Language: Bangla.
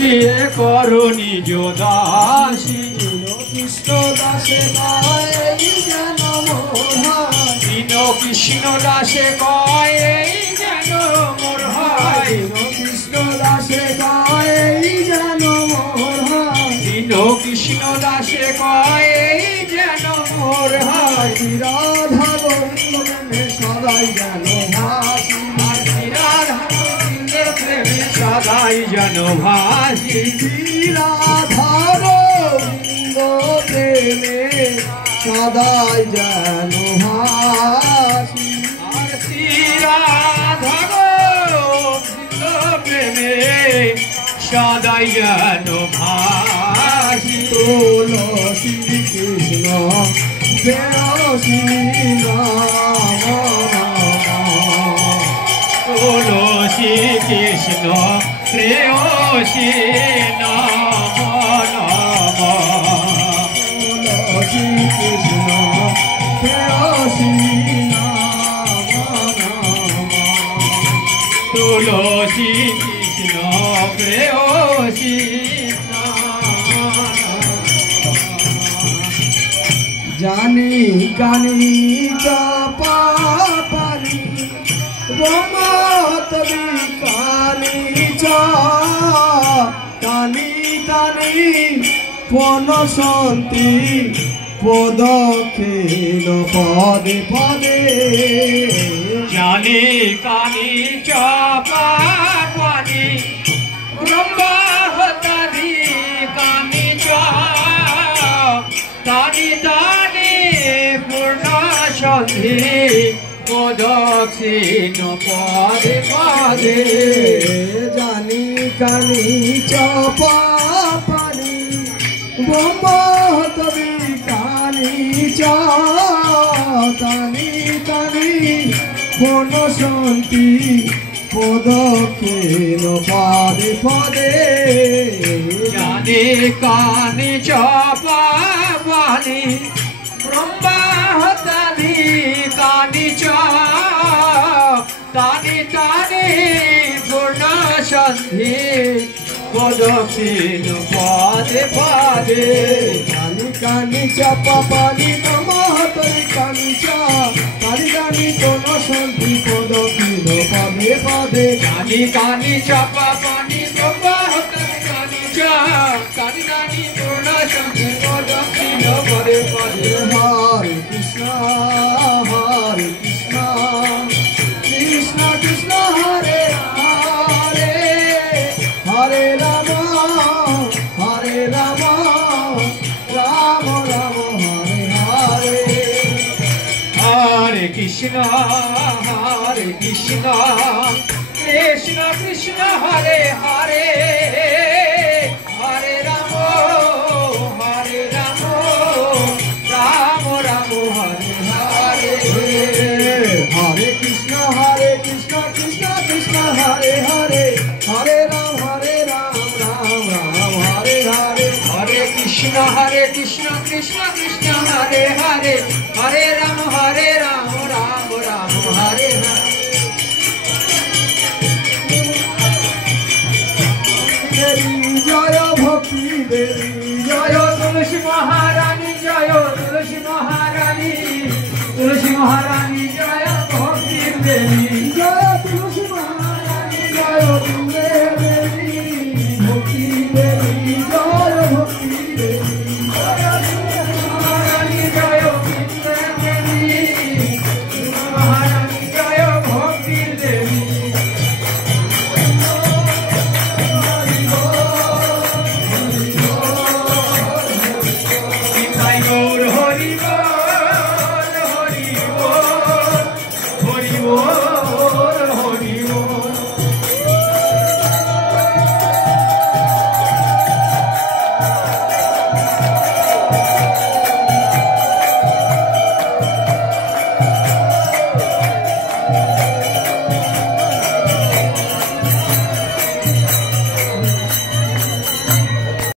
করো নিজ দাসী কৃষ্ণ দাসে গায় যেন মোর হয় দীন কৃষ্ণ দাসে কয় এই যেন মোর হয় কৃষ্ণ দাসে গায় যেন মোর হয় দীন কৃষ্ণ দাসে কয় এই যেন মোর হয় রাধা গোবিন্দে সদাই যেন ভাসি রাধা গোবিন্দের প্রেমে সদাই যেন ভাসি রাধা গোবিন্দ প্রেমে সদাই যেন ভাসি আর শ্রী রাধা গোবিন্দ প্রেমে সদাই যেন ভাসি তুলসী কৃষ্ণ বেরসী নাম তুলসী কৃষ্ণ প্রেয়সী নম নম তুলসী কৃষ্ণ বেরসী নাম তুলসী কৃষ্ণ প্রেয়সী জানি কানি চাপা পানি রমত কানি টানি টানি পনসন্তি পদক্ষেণ পদে পদে জানি কানি চাপা পানি ব্রহ্মাহতানি কানি তানি তানি পূর্ণ সন্ধি পদক্ষিণ পদে পদে জানি কানি চাপা পানি ব্রহ্মতবি কানি টানি টানি পনসন্তি পদক্ষেণ পদে পদে জানি কানি চাপা পানি ব্রহ্মাহতানি কানি তানি তানি পূর্ণ সন্ধি পদক্ষিণ পদে পদে কানি কানি চাপা পানি ব্রহ্মতবি কানি টানি পনসন্তি পদক্ষেণ পদে পদে কানি কানি চাপা পানি ব্রহ্মাহতানি কানি তানি পূর্ণ সন্ধি পদক্ষিণ পদে পদে হরে কৃষ্ণ কৃষ্ণ কৃষ্ণ হরে হরে হরে রাম রাম রাম হরে হরে হরে কৃষ্ণ কৃষ্ণ কৃষ্ণ হরে হরে হরে রাম রাম রাম হরে হরে হরে কৃষ্ণ কৃষ্ণ কৃষ্ণ হরে হরে হরে রাম রাম রাম হরে হরে হরে কৃষ্ণ কৃষ্ণ কৃষ্ণ হরে হরে হরে রাম রাম রাম হরে হরে জয় ভক্তি দেবী জয় তুলসী মহারানী জয় তুলসী মহারানী জয় ভক্তির দেবী